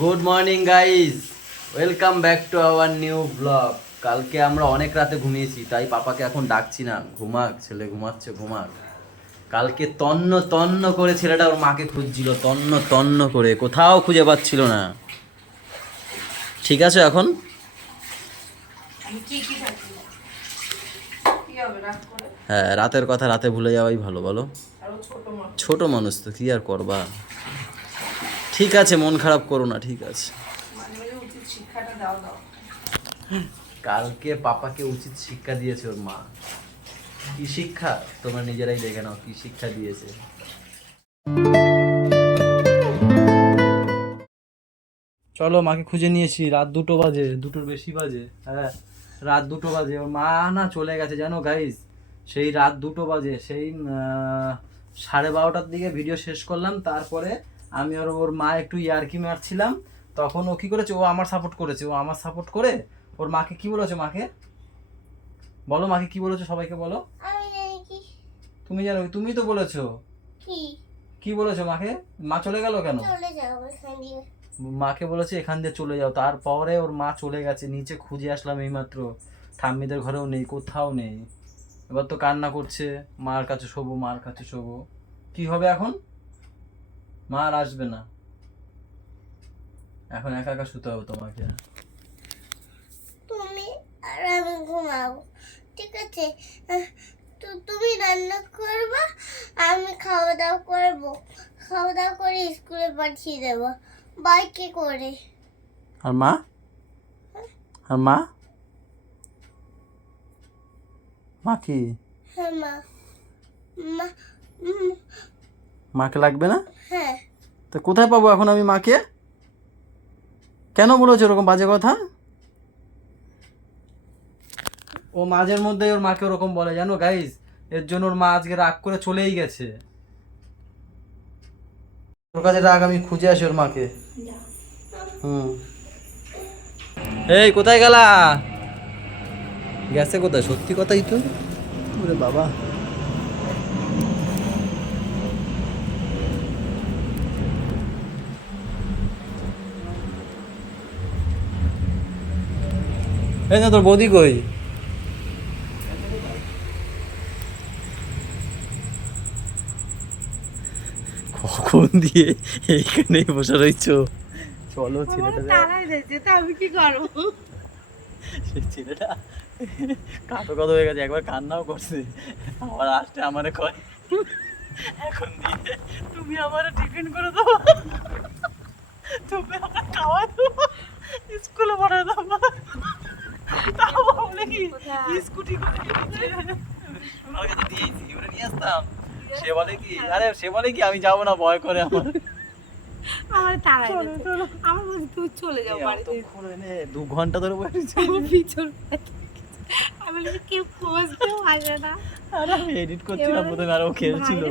Good morning guys, welcome back to our new blog. কালকে আমরা অনেক রাতে ঘুমিয়েছি, তাই পাপাকে এখন ডাকছি না, ঘুমাক ছেলে, ঘুমাচ্ছে, ঘুমাক। কালকে তন্ন তন্ন করে ছেলেটা ওর মাকে খুঁজছিল, তন্ন তন্ন করে, কোথাও খুঁজে পাচ্ছিল না। ঠিক আছে এখন? হ্যাঁ, রাতের কথা রাতে ভুলে যাওয়াই ভালো, বলো। ছোট মানুষ তো, কি আর করবা। ঠিক আছে, মন খারাপ করো না, ঠিক আছে। কালকে পাপাকে উচিত শিক্ষা দিয়েছে ওর মা। কি শিক্ষা তোমরা নিজেরাই দেখে নাও, কি শিক্ষা দিয়েছে। চলো, মাকে খুঁজে নিয়েছি, রাত 2টো বাজে, 2টোর বেশি বাজে। হ্যাঁ, রাত 2টো বাজে, ওর মা না চলে গেছে জানো গাইস। সেই রাত 2টো বাজে, সেই 12:30টার দিকে ভিডিও শেষ করলাম। তারপরে আমি আর ওর মা একটু ইয়ার্কি মারছিলাম। তখন ও কি করেছে, ও আমার সাপোর্ট করেছে, ও আমার সাপোর্ট করে ওর মাকে কি বলেছে, মাকে বলো, মাকে কি বলেছো, সবাইকে বলো। তুমি জানো, তুমি তো বলেছো। কি বলেছো মাকে? মা চলে গেল কেন? মাকে বলেছে এখান দিয়ে চলে যাও। তারপরে ওর মা চলে গেছে, নিচে খুঁজে আসলাম এইমাত্র, ঠাম্মিদের ঘরেও নেই, কোথাও নেই। এবার তো কান্না করছে, মার কাছে শোবো, মার কাছে শোবো। কি হবে এখন? মা আর আসবে না, এখন একা একা শুতে হবে তোমাকে। তুমি আর আমি ঘুমাবো, ঠিক আছে? তো তুমি রান্না করবা, আমি খাওয়া দাওয়া করবো, খাওয়া দাওয়া করে স্কুলে পাঠিয়ে দেবো বাইকে করে। আর মা? আর মা? মা কি? হ্যাঁ মা, মা, উম, মাকে লাগবে না? হ্যাঁ। তো কোথায় পাবো এখন আমি মাকে? কেন বলেছো ওরকম বাজে কথা? ও মাঝের মধ্যে ওর মাকে ওরকম বলে, জানো গাইস। এর জন্য ওর মা আজকে রাগ করে চলেই গেছে। ওর কাছে রাগ, আমি খুঁজে আসি ওর মাকে। হুম। এই কোথায় গেলা? গেছে কোথায়? সত্যি কথাই তো। ওরে বাবা। এই না, তোর বৌদি কই? কখন দিয়ে এইখানেই বসে রইছো? চলো, ছেলেটা আমি কি করবো? সেই ছেলেটা কাতো কাতো হয়ে গেছে, একবার কান্নাও করছে, আবার আসতে আমারে কয় এখন দিয়ে তুমি আমার টিফিন করে দাও, তুমি আমার খাওয়া দাও, স্কুলে পড়ায় দাও। তাও বলে কি স্কুটি করে আমার কাছে দিয়েছি, ওরা নিয়ে আসতাম। সে বলে কি, আরে সে বলে কি আমি যাবো না, ভয় করে আমার। আমার তাড়াই যাচ্ছে, আমার বলছে তুমি চলে যাও বাড়িতে। 2 ঘন্টা ধরে বসে আমার পিছন আমি বলি কেউ খোঁজ কেউ আসে না। আর আমি এডিট করছিলাম প্রথমে, আর ও খেলছিল।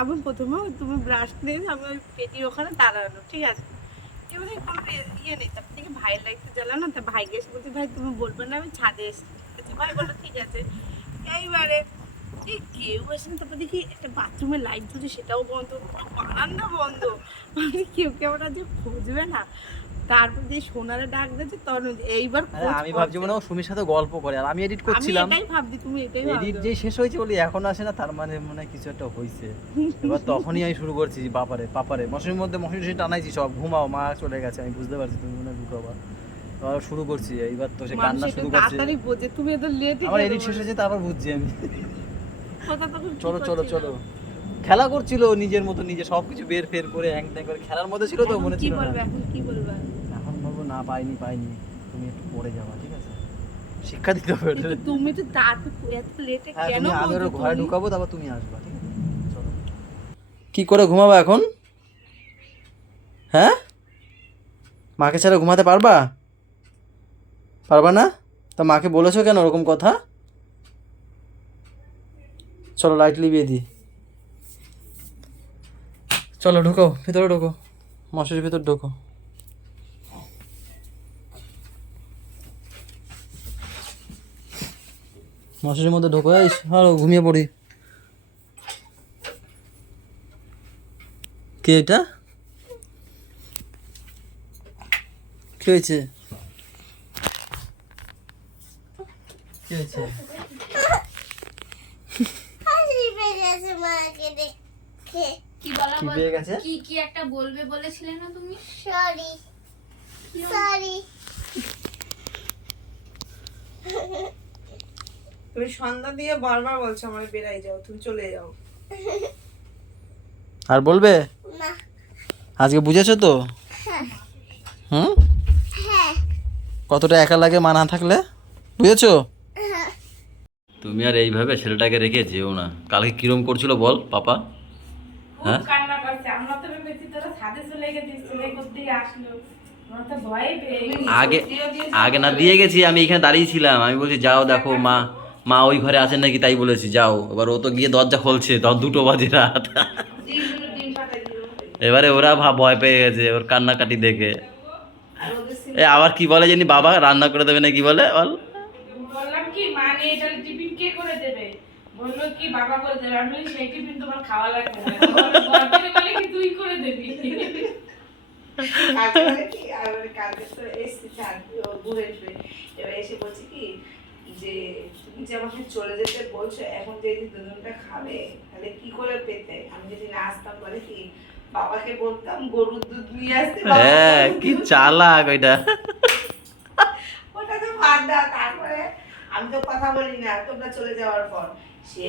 আমি প্রথমে তুমি ব্রাশ নিয়ে আমি ওই পেটির ওখানে দাঁড়ানো, ঠিক আছে? এবারে কোনো ইয়ে নেই, তার থেকে ভাইয়ের লাইটটা জ্বালানো না, তা ভাইকে এসে বলছি ভাই তুমি বলবে না আমি ছাদে এসেছি। ভাই বললো ঠিক আছে। এইবারে কেউ আসেনি, তারপর দেখি একটা বাথরুমের লাইট জ্বলছে, সেটাও বন্ধ, বারান্দা বন্ধ, মানে কেউ কেউ ওরা যে খুঁজবে না। তারপর যে সোনারে ডাক দিয়েছে, তখন এইবার আমি ভাবছি মনে হয় সুমির সাথে গল্প করে, আর আমি এডিট করছিলাম। এটাই ভাবছি, তুমি এটাই এডিট যেই শেষ হয়েছে বলি এখন আসে না, তার মানে মনে হয় কিছু একটা হয়েছে। এবার তখনই আমি শুরু করছি, বাপারে পাপারে, মশারির মধ্যে মশারি টানাইছি, সব ঘুমাও, মা চলে গেছে, আমি বুঝতে পারছি তুমি মনে হয় ঢুকাবা। এবার শুরু করছি, এইবার তো সে কান্না শুরু করছে। তাড়াতাড়ি বোঝে, তুমি এত লেটে আমার এডিট শেষ হয়েছে, তারপর বুঝছি আমি। চলো চলো চলো। খেলা করছিল নিজের মতো, নিজে সবকিছু বের ফের করে হ্যাং ট্যাং করে খেলার মধ্যে ছিল, তো মনে ছিল না। এখন কি বলবে? এখন বলবো না, পাইনি পাইনি, তুমি একটু পড়ে যাবা, ঠিক আছে? শিক্ষা দিতে হবে। তুমি তো তাড়াতাড়ি এত লেটে কেন? আমি ওর ঘরে ঢুকাবো, তারপর তুমি আসবা, ঠিক আছে? চলো। কি করে ঘুমাবা এখন? হ্যাঁ, মাকে ছাড়া ঘুমাতে পারবা? পারবা না? তা মাকে বলেছো কেন ওরকম কথা? চলো, লাইট লিভিয়ে দিই। চলো ঢুকো, ভিতরে ঢুকো, মশারির ভিতর ঢুকো। মশারির মধ্যে ঢোকো, এই হালো, ঘুমিয়ে পড়ি। কে এটা? কি হয়েছে? কি হয়েছে? কি বলা কি বল পেয়ে গেছে? কি কি একটা বলবে বলেছিলে না তুমি? সরি সরি তুমি সন্ধ্যা দিয়ে বারবার বলছো আমার বেরাই যাও, তুমি চলে যাও। আর বলবে? না আজকে বুঝেছো তো? হুম, হ্যাঁ কতটা একা লাগে মা না থাকলে, বুঝেছো? তুমি আর এইভাবে ছেলেটাকে রেখে যেও না। কালকে কিরম করছিল বল পাপা? হ্যাঁ, কান্না করছে, আমরা তো ভেবেছি তোরা ছাদে চলে গেছিস, চলে করতেই আসলো, আমরা তো ভয়ে পেয়ে আগে আগে না দিয়ে গেছি, আমি এখানে দাঁড়িয়েছিলাম, আমি বলছি যাও দেখো মা, মা ওই ঘরে আছেন নাকি, তাই বলেছি যাও। এবার ও তো গিয়ে দরজা খুলছে, 2 বাজে রাত। এবারে ওরা ভয় পেয়ে গেছে ওর কান্নাকাটি দেখে। এ আবার কি বলে জানি, বাবা রান্না করে দেবে না কি বলে বল? বললাম কি মা নিয়ে এটা টিফিন কে করে দেবে, বললো কি বাবা করে দেবে, আমি বলি সেই টিফিন তোমার খাওয়া লাগবে না, বলে কি তুই করে দিবি। কালকে কি আর কালকে তো এসে ঘুরে এসে এবার এসে বলছি কি যে তুমি যে আমাকে চলে যেতে বলছো, এখন যে দুজনটা খাবে তাহলে কি করে পেতে, আমি যদি না আসতাম বলে কি বাবাকে বলতাম গরুর দুধ নিয়ে আসতে। হ্যাঁ, কি চালাক ওইটা। ওটা তো বাদ দাও, তারপরে আমি তো কথা বলি না তোমরা চলে যাওয়ার পর, সে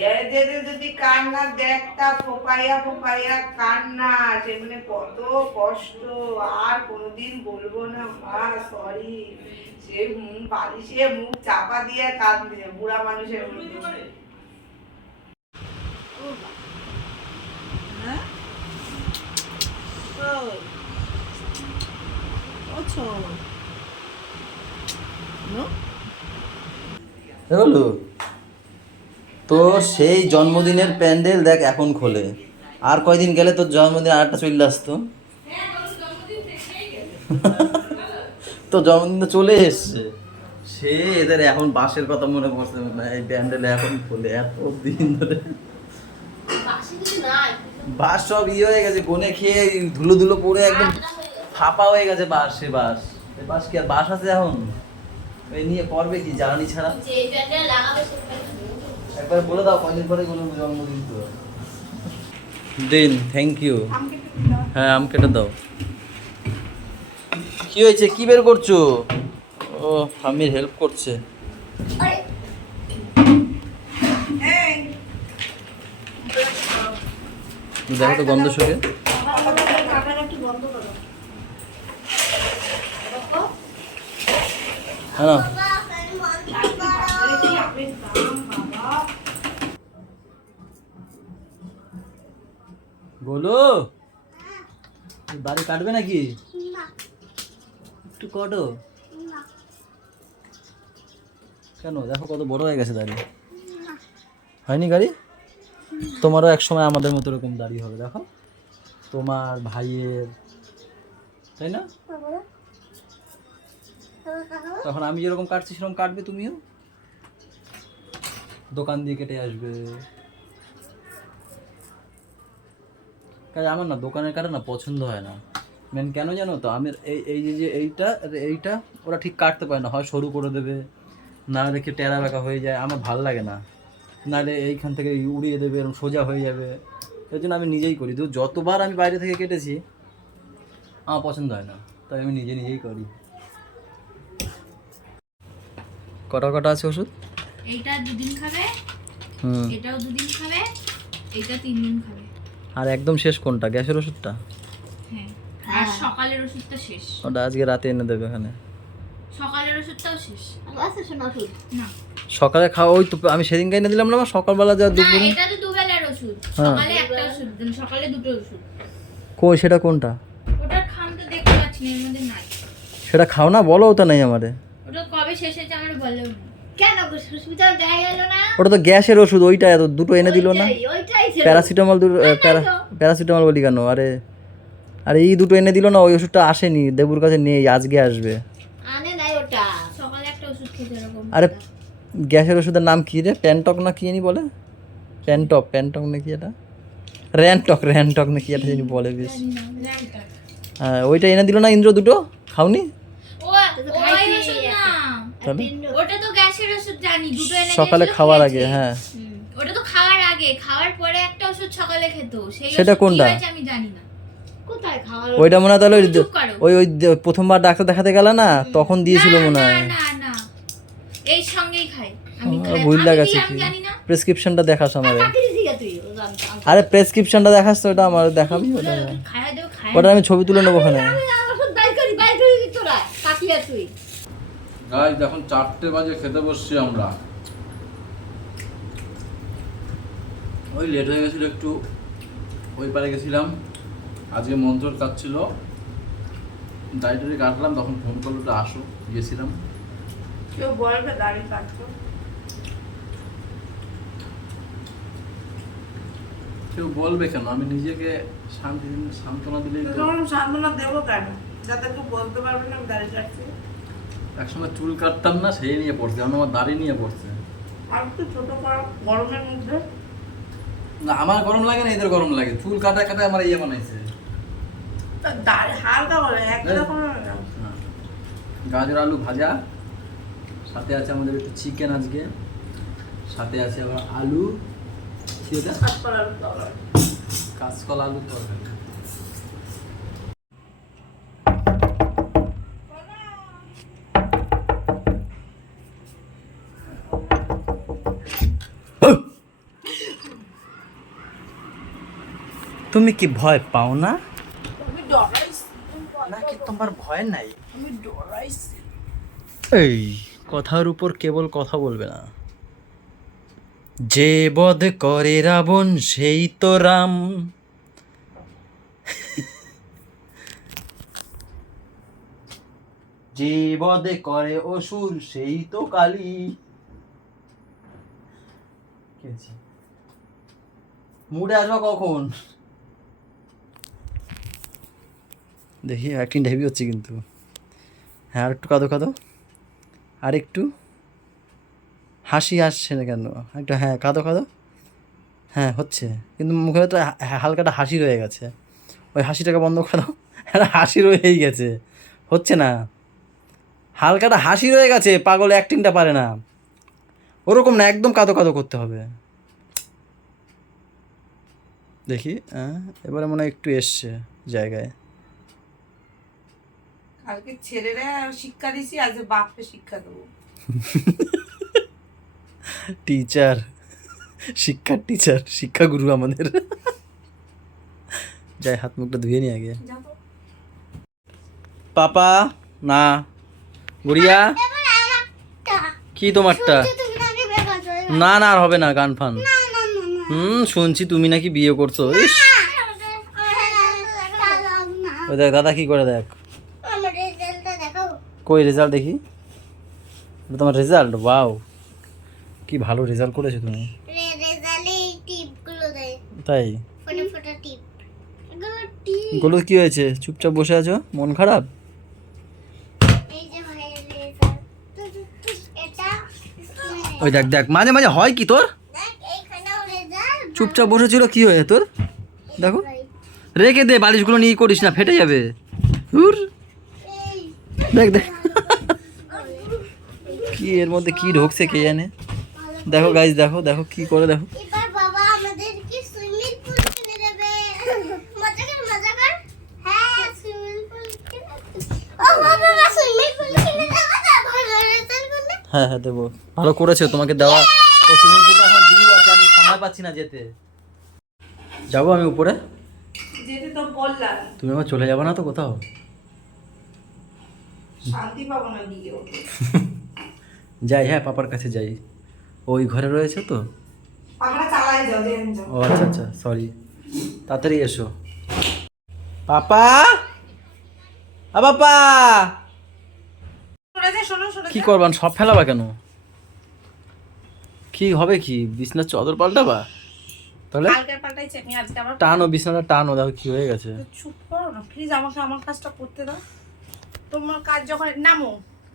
যদি কান্না দেখতা, ফোপাইয়া ফোপাইয়া কান্না, সে মানে কত কষ্ট, আর কোনোদিন বলবো না মা সরি, সে বালিশে মুখ চাপা দিয়ে কাঁদবে, বুড়া মানুষের মতো। হলো তো সেই জন্মদিনের প্যান্ডেল দেখ এখন খোলে, আর কয়দিন গেলে তোর জন্মদিন আরেকটা চলে আসতো। তো জন্মদিন তো চলে এসছে, সে এদের এখন বাসের কথা মনে পড়ছে না, এই প্যান্ডেলে এখন খোলে এত দিন ধরে। বাস সব ইয়ে হয়ে গেছে, কোনে খেয়ে ধুলো ধুলো পড়ে একদম ফাঁপা হয়ে গেছে বাস। সে বাস, সে বাস কি আর বাস আছে এখন? এই নিয়ে করবে কি জ্বালানি ছাড়া? একবার বলে দাও কয়দিন পরে কোনো জন্মদিন তো দিন। Thank you. হ্যাঁ, আম কেটে দাও। কি হয়েছে, কি বের করছো? ও আমির হেল্প করছে। দেখো তো গন্ধ শুকে। হ্যাঁ, বলো বাড়ি কাটবে নাকি? না একটু কাটো। না কেন, দেখো কত বড় হয়ে গেছে দাড়ি। হয়নি গাড়ি? তোমারও এক সময় আমাদের মতো এরকম দাড়ি হবে, দেখো তোমার ভাইয়ের, তাই না? তখন আমি যেরকম কাটছি সেরকম কাটবে তুমিও, দোকান দিয়ে কেটে আসবে। কাজ আমার না দোকানের কাটা না পছন্দ হয় না, মেন কেন জানো তো, আমি এই যে এইটা ওরা ঠিক কাটতে পারে না, হয় সরু করে দেবে, না দেখে টেরা বেঁকা হয়ে যায়, আমার ভাল লাগে না। নাহলে এইখান থেকে উড়িয়ে দেবে, এরকম সোজা হয়ে যাবে, এই জন্য আমি নিজেই করি। তো যতবার আমি বাইরে থেকে কেটেছি আমার পছন্দ হয় না, তাই আমি নিজেই করি। কটা আছে ওষুধ? এইটা 2 দিন খাবে, হুম, এটাও 2 দিন খাবে, এটা 3 দিন খাবে। আর একদম শেষ কোনটা, গ্যাসের ওষুধটা? হ্যাঁ, আর সকালের ওষুধটা শেষ। ওটা আজকে রাতে এনে দেবে এখানে। সকালের ওষুধটাও শেষ। আছে শোনা ওষুধ না সকালে খাওয়া, ওই তো আমি সেদিনকে এনে দিলাম না, আমার সকালবেলা যা না, দুপুরে। এটা তো 2 বেলার ওষুধ, হ্যাঁ। সকালে একটা ওষুধ, সকালে 2টো ওষুধ। কই সেটা কোনটা? ওটা খাম তো দেখতে পাচ্ছি না, এর মধ্যে নাই। সেটা খাও না, বলো তো নেই আমারে। ওটা কবে শেষ হয়েছে আমার বলেও না। কেন হসপিটাল দেখা গেল না ওটা তো গ্যাসের ওষুধ, ওইটা এত দুটো এনে দিল না। ওইটাই ছিল প্যারাসিটামল প্যারাসিটামল বলি কেন, আরে আরে এই দুটো এনে দিল না, ওই ওষুধটা আসেনি, দেবুর কাছে নেই, আজকে আসবে। আনে নাই ওটা সকালে একটা ওষুধ খেতে এরকম। আরে গ্যাসের ওষুধের নাম কি রে, প্যান্টক না কি জানি বলে, প্যান্টক নাকি এটা, র্যানটক নাকি এটা জানি বলে বেশ। হ্যাঁ, ওইটা এনে দিল না ইন্দ্র, দুটো খাওনি? ও তাহলে ওটা তো গ্যাসের ওষুধ জানি, দুটো এনে সকালে দিয়েছিল, খাওয়ার খেয়েছি। আগে, হ্যাঁ। ওটা তো খাওয়ার আগে, খাওয়ার পরে একটা ওষুধ সকালে খেতো, সেই সেটা ওষুধ কি কোনটা? হয়েছে আমি জানি না। কোথায় খাওয়ার? ওইটা মনে হয় তাহলে তুমি চুপ করো। ওই প্রথমবার ডাক্তার দেখাতে গেল না, তখন দিয়েছিল মনে না হয়। না না, এই সঙ্গেই খাই আমি, আমার খাই ভুল আমি লাগাছে দিই, আমি কি? জানি না। প্রেসক্রিপশনটা দেখাস আমারে। কাকে দিয়ে তুই ও জানতাম। আরে প্রেসক্রিপশনটা দেখাস তো, ওটা আমার দেখাবি ওটা। খাইয়া দেবো, খাইয়া ওটা আমি ছবি তুলে নেবো ওখানে। ওষুধ বাই করি তোরা কাকিয়া তুই। গাইস এখন 4টে বাজে, খেতে বসছি আমরা। ওই লেট হয়ে গেছিল একটু, ওই পারে গেছিলাম, আজকে মন্ত্রর কাজ ছিল, দাড়িটারি কাটলাম, তখন ফোন করলো তো আসো, গেছিলাম। কেউ বলবে দাড়ি কাটতো? কেউ বলবে কেন, আমি নিজেকে সান্ত্বনা দিলেই তো। তখন সান্ত্বনা দেবো কেন? যাতে কেউ বলতে পারবে না আমি দাড়ি কাটছি। একসময় চুল কাটতাম না, সেই নিয়ে পড়ছে, এখন আমার দাড়ি নিয়ে পড়ছে। আর একটু ছোট করা গরমের মধ্যে। না আমার গরম লাগে না, এদের গরম লাগে, চুল কাটা কাটা আমার ইয়ে বানাইছে। তা দাড়ি হালকা বলে একরকম না। হ্যাঁ। গাজর আলু ভাজা, সাথে আছে আমাদের একটু চিকেন আজকে, সাথে আছে আবার আলু, কি এটা? কাঁচকলার তরকারি। কাঁচকলা আলু তরকারি। তুমি কি ভয় পাও না? আমি ডরাইছি। নাকি তোমার ভয় নাই? আমি ডরাইছি। এই কথার উপর কেবল কথা বলবে না। যে বধ করে রাবণ সেই তো রাম। যে বধ করে অসুর সেই তো কালী। মুডে আসবা কখন? দেখি অ্যাক্টিং হেভি হচ্ছে কিন্তু। হ্যাঁ আর একটু কাঁদো কাঁদো, আর একটু হাসি আসছে না কেন একটু, হ্যাঁ কাঁদো কাঁদো, হ্যাঁ হচ্ছে, কিন্তু মুখে তো হালকাটা হাসি রয়ে গেছে, ওই হাসিটাকে বন্ধ করো। একটা হাসি রয়েই গেছে, হচ্ছে না, হালকাটা হাসি রয়ে গেছে, পাগল অ্যাক্টিংটা পারে না, ওরকম না, একদম কাঁদো কাঁদো করতে হবে। দেখি এবারে মনে হয় একটু এসছে জায়গায়। কালকে ছেলেরা শিক্ষা দিছি, আজ বাপকে শিক্ষা দেবো। টিচার, শিক্ষার টিচার, শিক্ষাগুরু আমাদের। যাই হাত মুখটা ধুয়ে নি আগে। যাবো। পাপা না, গুড়িয়া কি তোমারটা? না না আর হবে না, গান ফান। শুনছি তুমি নাকি বিয়ে করছো। ইস, ওই দেখ দাদা কি করে, দেখ কই রেজাল্ট দেখি, এটা তোমার রেজাল্ট। ওয়াও, কি ভালো রেজাল্ট করেছো তুমি। তাই গুলো কি হয়েছে, চুপচাপ বসে আছো, মন খারাপ? ওই দেখ দেখ, মাঝে মাঝে হয় কি তোর, চুপচাপ বসেছিল, কি হয়ে তোর দেখো, রেখে দে, বালিশগুলো নিয়ে করিস না, ফেটে যাবে। ধুর, দেখ দেখ কি এর মধ্যে কি ঢুকছে কে জানে। দেখো গাইস, দেখো দেখো কি করে, দেখো। এবার বাবা আমাদের কি সুইমিং পুল কিনে দেবে? মজা কর। হ্যাঁ সুইমিং পুল কিনে দেবে। ও বাবা সুইমিং পুল কিনে দেবে না, ভালো রেজাল্ট করলে। হ্যাঁ হ্যাঁ দেবো, ভালো করেছো, তোমাকে দেওয়া। ও সুইমিং পুলটা এখন ডিউ আছে, আমি সময় পাচ্ছি না যেতে। যাবো আমি উপরে, যেতে তো বললাম, তুমি আবার চলে যাবো না তো কোথাও? শান্তি পাবো না গিয়ে। যাই, হ্যাঁ পাপার কাছে যাই, ওই ঘরে রয়েছে তো। পাখাটা চালাই যাও, দেন যাও। ও আচ্ছা আচ্ছা, সরি, তাড়াতাড়ি এসো। পাপা, পাপা শোনো কি করবান, সব ফেলাবা কেন? কি হবে, কি বিছনার চাদর পাল্টাবা? তাহলে কালকের পাল্টাইছি আমি, আজকে আবার টানো, বিছনাটা টানো, দেখো কি হয়ে গেছে। চুপ করো না প্লিজ, আমাকে আমার কাজটা করতে দাও। তোমার কাজ যখন নামো।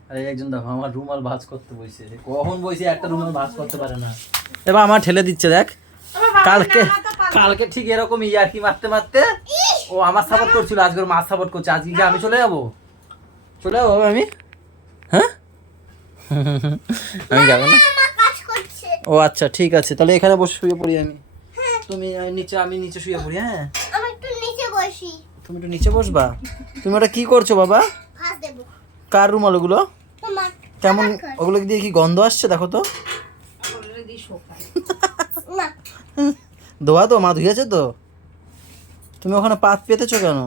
আরে একজন দেখো আমার রুমাল ভাঁজ করতে বসে, কখন বসে একটা রুমাল ভাঁজ করতে পারে না, এবার আমার ঠেলে দিচ্ছে দেখ। কালকে ঠিক এরকম ইয়ার্কি মারতে মারতে ও আমার সাপোর্ট করছিল, আজকে ওর মার সাপোর্ট করছে, আজকে কি আমি চলে যাবো আমি? হ্যাঁ আমি যাবো না। আমার কাজ করছে। ও আচ্ছা ঠিক আছে, তাহলে এখানে বসে শুয়ে পড়ি আমি। তুমি আমি নিচে শুয়ে পড়ি। হ্যাঁ আমি একটু নিচে বসি। তুমি একটু নিচে বসবা। তুমি ওটা কি করছো বাবা? ভাত দেবো। কার রুমাল ওগুলো? তোমার কেমন ওগুলো দিয়ে কি গন্ধ আসছে দেখো তো। অলরেডি শোকায়। না ধোয়া তো, মা ধুয়েছে তো। তুমি ওখানে পাত পেতেছো কেন?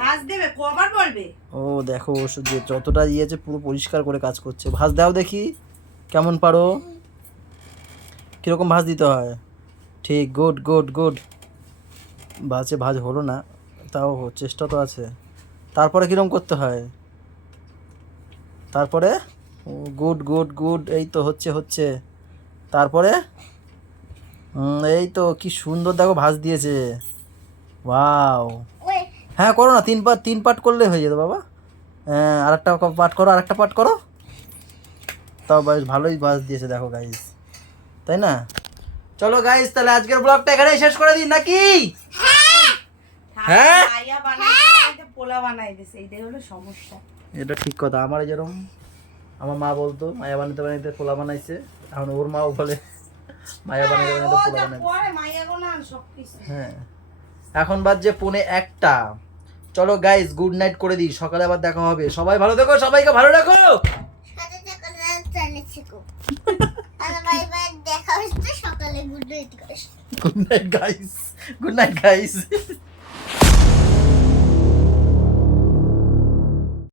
ভাজ দেবে কবার বলবে? ও দেখো ও যে যতটা ইয়েছে পুরো পরিষ্কার করে কাজ করছে। ভাঁজ দাও দেখি কেমন পারো, কিরকম ভাঁজ দিতে হয়। ঠিক, গুড গুড গুড। ভাজ হলো না, তাও চেষ্টা তো আছে। তারপরে কিরকম করতে হয়? তারপরে গুড গুড গুড, এই তো হচ্ছে। তারপরে এই তো কি সুন্দর দেখো ভাঁজ দিয়েছে। ওয়াও। ওই হ্যাঁ করো না, তিন পার্ট করলে হয়ে যেত বাবা। হ্যাঁ আরেকটা পার্ট করো, আরেকটা পার্ট করো। তাও বেশ ভালোই বাস দিয়েছে দেখো গাইস, তাই না? চলো গাইস, তাহলে আজকের ব্লগটা এখানেই শেষ করে দিন নাকি? হ্যাঁ মাইয়া বানাইতে পোলা বানাই দিছে, এইটাই হলো সমস্যা। এটা ঠিক কথা। আমার যেরকম আমার মা বলতো মায়া বানাতে বানাইতে পোলা বানাইছে, এখন ওর মাও বলে মায়া বানাইতে বানাইতে পোলা বানাইছে। পরে মাইয়া গোনা সবকিছু। হ্যাঁ এখন বাজছে 1:45। চলো গাইস, গুড নাইট করে দিই, সকালে আবার দেখা হবে। সবাই ভালো থেকো, সবাইকে ভালো রাখো। সাথে সকালে চালিয়েছি গো। আর বাই বাই, দেখা হচ্ছে সকালে। গুড নাইট করে। Good night guys, good night guys.